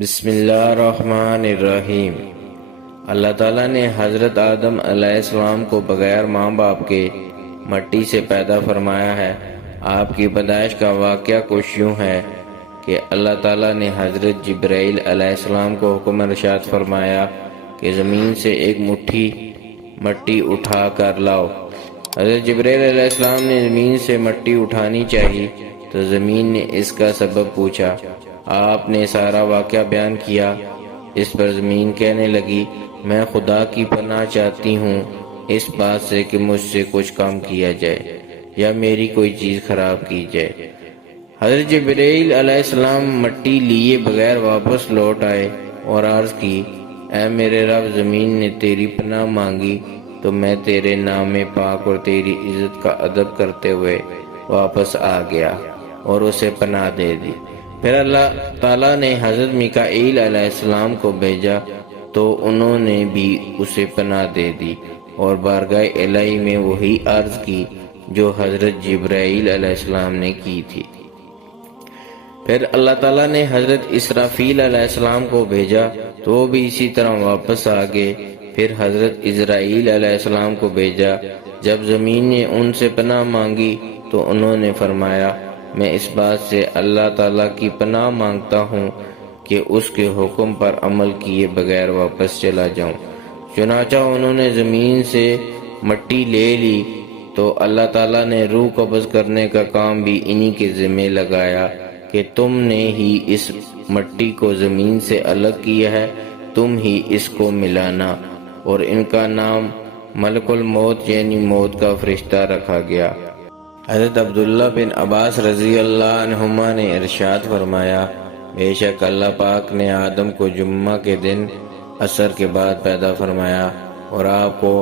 بسم اللہ الرحمن الرحیم۔ اللہ تعالیٰ نے حضرت آدم علیہ السلام کو بغیر ماں باپ کے مٹی سے پیدا فرمایا ہے۔ آپ کی پیدائش کا واقعہ کچھ یوں ہے کہ اللہ تعالیٰ نے حضرت جبرائیل علیہ السلام کو حکم ارشاد فرمایا کہ زمین سے ایک مٹھی مٹی اٹھا کر لاؤ۔ حضرت جبرائیل علیہ السلام نے زمین سے مٹی اٹھانی چاہی تو زمین نے اس کا سبب پوچھا۔ آپ نے سارا واقعہ بیان کیا۔ اس پر زمین کہنے لگی، میں خدا کی پناہ چاہتی ہوں اس بات سے کہ مجھ سے کچھ کام کیا جائے یا میری کوئی چیز خراب کی جائے۔ حضرت جبرائیل علیہ السلام مٹی لیے بغیر واپس لوٹ آئے اور عرض کی، اے میرے رب، زمین نے تیری پناہ مانگی تو میں تیرے نام پاک اور تیری عزت کا ادب کرتے ہوئے واپس آ گیا اور اسے پناہ دے دی۔ پھر اللہ تعالیٰ نے حضرت میکائیل علیہ السلام کو بھیجا تو انہوں نے بھی اسے پناہ دے دی اور بارگاہ الہی میں وہی عرض کی جو حضرت جبرائیل علیہ السلام نے کی تھی۔ پھر اللہ تعالیٰ نے حضرت اسرافیل علیہ السلام کو بھیجا تو وہ بھی اسی طرح واپس آ گئے۔ پھر حضرت عزرائیل علیہ السلام کو بھیجا۔ جب زمین نے ان سے پناہ مانگی تو انہوں نے فرمایا، میں اس بات سے اللہ تعالیٰ کی پناہ مانگتا ہوں کہ اس کے حکم پر عمل کیے بغیر واپس چلا جاؤں۔ چنانچہ انہوں نے زمین سے مٹی لے لی تو اللہ تعالیٰ نے روح قبض کرنے کا کام بھی انہی کے ذمہ لگایا کہ تم نے ہی اس مٹی کو زمین سے الگ کیا ہے، تم ہی اس کو ملانا، اور ان کا نام ملک الموت یعنی موت کا فرشتہ رکھا گیا۔ حضرت عبداللہ بن عباس رضی اللہ عنہما نے ارشاد فرمایا، بے شک اللہ پاک نے آدم کو جمعہ کے دن عصر کے بعد پیدا فرمایا اور آپ کو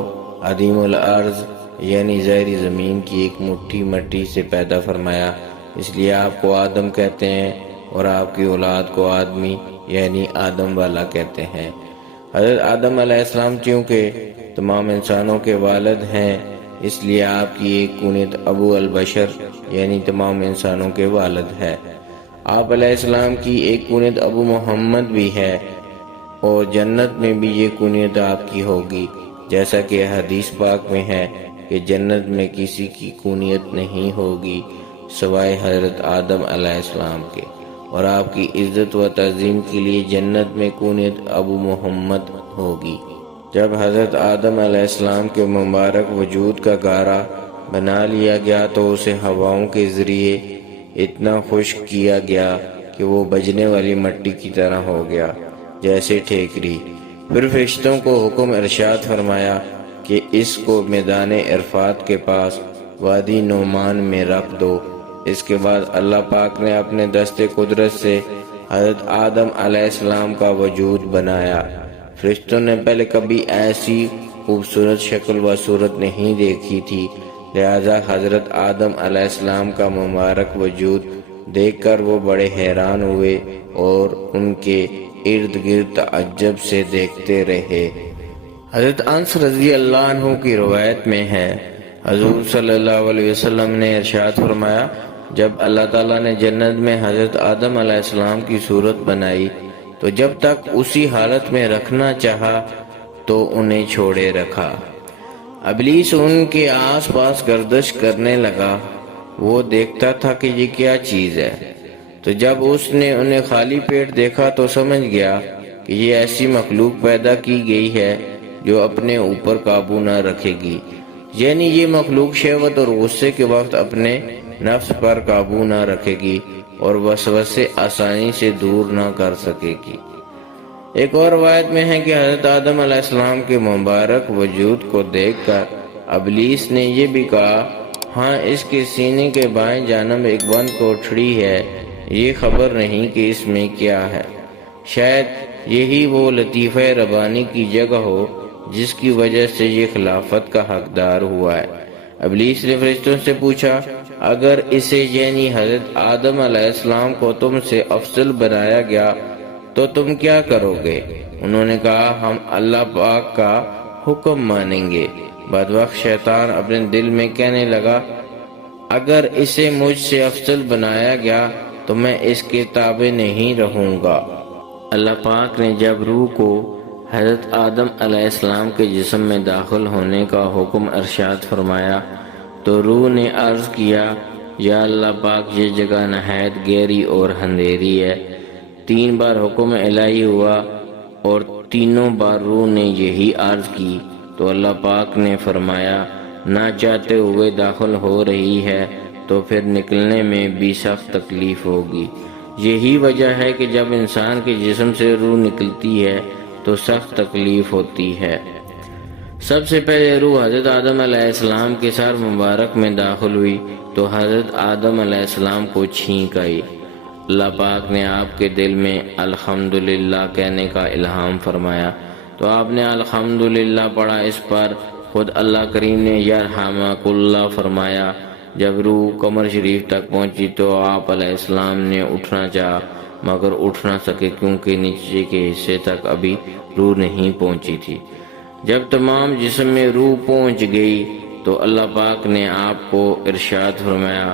عدیم الارض یعنی زہری زمین کی ایک مٹھی مٹی سے پیدا فرمایا، اس لیے آپ کو آدم کہتے ہیں اور آپ کی اولاد کو آدمی یعنی آدم والا کہتے ہیں۔ حضرت آدم علیہ السلام چونکہ تمام انسانوں کے والد ہیں، اس لیے آپ کی ایک کنیت ابو البشر یعنی تمام انسانوں کے والد ہے۔ آپ علیہ السلام کی ایک کنیت ابو محمد بھی ہے اور جنت میں بھی یہ کنیت آپ کی ہوگی، جیسا کہ حدیث پاک میں ہے کہ جنت میں کسی کی کنیت نہیں ہوگی سوائے حضرت آدم علیہ السلام کے، اور آپ کی عزت و تعظیم کے لیے جنت میں کنیت ابو محمد ہوگی۔ جب حضرت آدم علیہ السلام کے مبارک وجود کا گارا بنا لیا گیا تو اسے ہواؤں کے ذریعے اتنا خشک کیا گیا کہ وہ بجنے والی مٹی کی طرح ہو گیا جیسے ٹھیکری۔ پھر فرشتوں کو حکم ارشاد فرمایا کہ اس کو میدان عرفات کے پاس وادی نعمان میں رکھ دو۔ اس کے بعد اللہ پاک نے اپنے دست قدرت سے حضرت آدم علیہ السلام کا وجود بنایا۔ فرشتوں نے پہلے کبھی ایسی خوبصورت شکل و صورت نہیں دیکھی تھی، لہذا حضرت آدم علیہ السلام کا مبارک وجود دیکھ کر وہ بڑے حیران ہوئے اور ان کے ارد گرد تعجب سے دیکھتے رہے۔ حضرت انس رضی اللہ عنہ کی روایت میں ہے، حضور صلی اللہ علیہ وسلم نے ارشاد فرمایا، جب اللہ تعالیٰ نے جنت میں حضرت آدم علیہ السلام کی صورت بنائی تو جب تک اسی حالت میں رکھنا چاہا تو انہیں چھوڑے رکھا۔ ابلیس ان کے آس پاس گردش کرنے لگا، وہ دیکھتا تھا کہ یہ کیا چیز ہے، تو جب اس نے انہیں خالی پیٹ دیکھا تو سمجھ گیا کہ یہ ایسی مخلوق پیدا کی گئی ہے جو اپنے اوپر قابو نہ رکھے گی، یعنی یہ مخلوق شہوت اور غصے کے وقت اپنے نفس پر قابو نہ رکھے گی اور وسوسے آسانی سے دور نہ کر سکے گی۔ ایک اور روایت میں ہے کہ حضرت آدم علیہ السلام کے مبارک وجود کو دیکھ کر ابلیس نے یہ بھی کہا، ہاں اس کے سینے کے بائیں جانب ایک بند کوٹھڑی ہے، یہ خبر نہیں کہ اس میں کیا ہے، شاید یہی وہ لطیفہ ربانی کی جگہ ہو جس کی وجہ سے یہ خلافت کا حقدار ہوا ہے۔ ابلیس نے فرشتوں سے پوچھا، اگر اسے یعنی حضرت آدم علیہ السلام کو تم سے افضل بنایا گیا تو تم کیا کرو گے؟ انہوں نے کہا، ہم اللہ پاک کا حکم مانیں گے۔ بدبخت شیطان اپنے دل میں کہنے لگا، اگر اسے مجھ سے افضل بنایا گیا تو میں اس کے تابع نہیں رہوں گا۔ اللہ پاک نے جب روح کو حضرت آدم علیہ السلام کے جسم میں داخل ہونے کا حکم ارشاد فرمایا تو روح نے عرض کیا، یا اللہ پاک یہ جگہ نہایت گہری اور اندھیری ہے۔ 3 بار حکم الہی ہوا اور تینوں بار روح نے یہی عرض کی تو اللہ پاک نے فرمایا، نہ چاہتے ہوئے داخل ہو رہی ہے تو پھر نکلنے میں بھی سخت تکلیف ہوگی۔ یہی وجہ ہے کہ جب انسان کے جسم سے روح نکلتی ہے تو سخت تکلیف ہوتی ہے۔ سب سے پہلے روح حضرت آدم علیہ السلام کے سر مبارک میں داخل ہوئی تو حضرت آدم علیہ السلام کو چھینک آئی۔ اللہ پاک نے آپ کے دل میں الحمدللہ کہنے کا الہام فرمایا تو آپ نے الحمدللہ پڑھا۔ اس پر خود اللہ کریم نے یرحمک اللہ فرمایا۔ جب روح قمر شریف تک پہنچی تو آپ علیہ السلام نے اٹھنا چاہا مگر اٹھ نہ سکے کیونکہ نیچے کے حصے تک ابھی روح نہیں پہنچی تھی۔ جب تمام جسم میں روح پہنچ گئی تو اللہ پاک نے آپ کو ارشاد فرمایا،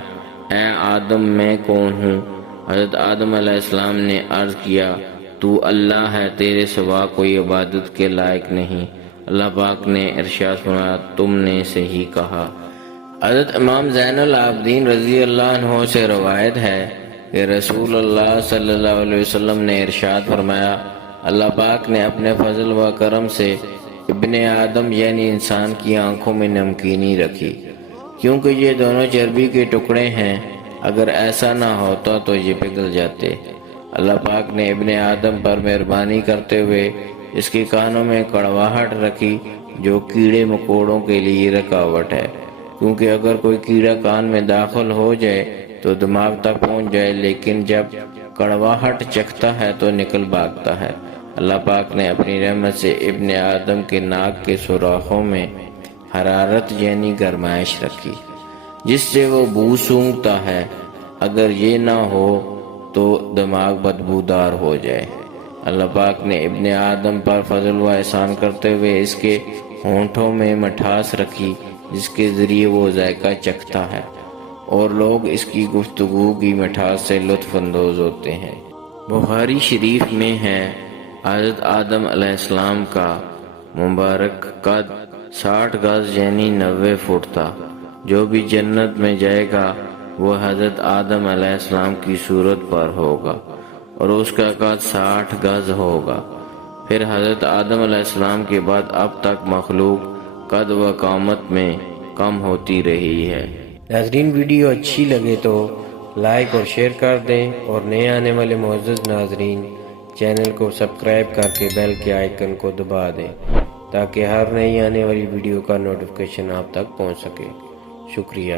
اے آدم میں کون ہوں؟ حضرت آدم علیہ السلام نے عرض کیا، تو اللہ ہے، تیرے سوا کوئی عبادت کے لائق نہیں۔ اللہ پاک نے ارشاد فرمایا، تم نے صحیح کہا۔ حضرت امام زین العابدین رضی اللہ عنہ سے روایت ہے کہ رسول اللہ صلی اللہ علیہ وسلم نے ارشاد فرمایا، اللہ پاک نے اپنے فضل و کرم سے ابن آدم یعنی انسان کی آنکھوں میں نمکینی رکھی، کیونکہ یہ دونوں چربی کے ٹکڑے ہیں، اگر ایسا نہ ہوتا تو یہ پگھل جاتے۔ اللہ پاک نے ابن آدم پر مہربانی کرتے ہوئے اس کے کانوں میں کڑواہٹ رکھی جو کیڑے مکوڑوں کے لیے رکاوٹ ہے، کیونکہ اگر کوئی کیڑا کان میں داخل ہو جائے تو دماغ تک پہنچ جائے، لیکن جب کڑواہٹ چکھتا ہے تو نکل بھاگتا ہے۔ اللہ پاک نے اپنی رحمت سے ابن آدم کے ناک کے سوراخوں میں حرارت یعنی گرمائش رکھی جس سے وہ بو سونگھتا ہے، اگر یہ نہ ہو تو دماغ بدبودار ہو جائے۔ اللہ پاک نے ابن آدم پر فضل و احسان کرتے ہوئے اس کے ہونٹوں میں مٹھاس رکھی جس کے ذریعے وہ ذائقہ چکھتا ہے اور لوگ اس کی گفتگو کی مٹھاس سے لطف اندوز ہوتے ہیں۔ بخاری شریف میں ہے، حضرت آدم علیہ السلام کا مبارک قد 60 گز یعنی 90 فٹ تھا۔ جو بھی جنت میں جائے گا وہ حضرت آدم علیہ السلام کی صورت پر ہوگا اور اس کا قد 60 گز ہوگا۔ پھر حضرت آدم علیہ السلام کے بعد اب تک مخلوق قد و قامت میں کم ہوتی رہی ہے۔ ناظرین، ویڈیو اچھی لگے تو لائک اور شیئر کر دیں اور نئے آنے والے معزز ناظرین چینل کو سبسکرائب کر کے بیل کے آئیکن کو دبا دیں تاکہ ہر نئی آنے والی ویڈیو کا نوٹیفیکیشن آپ تک پہنچ سکے۔ شکریہ۔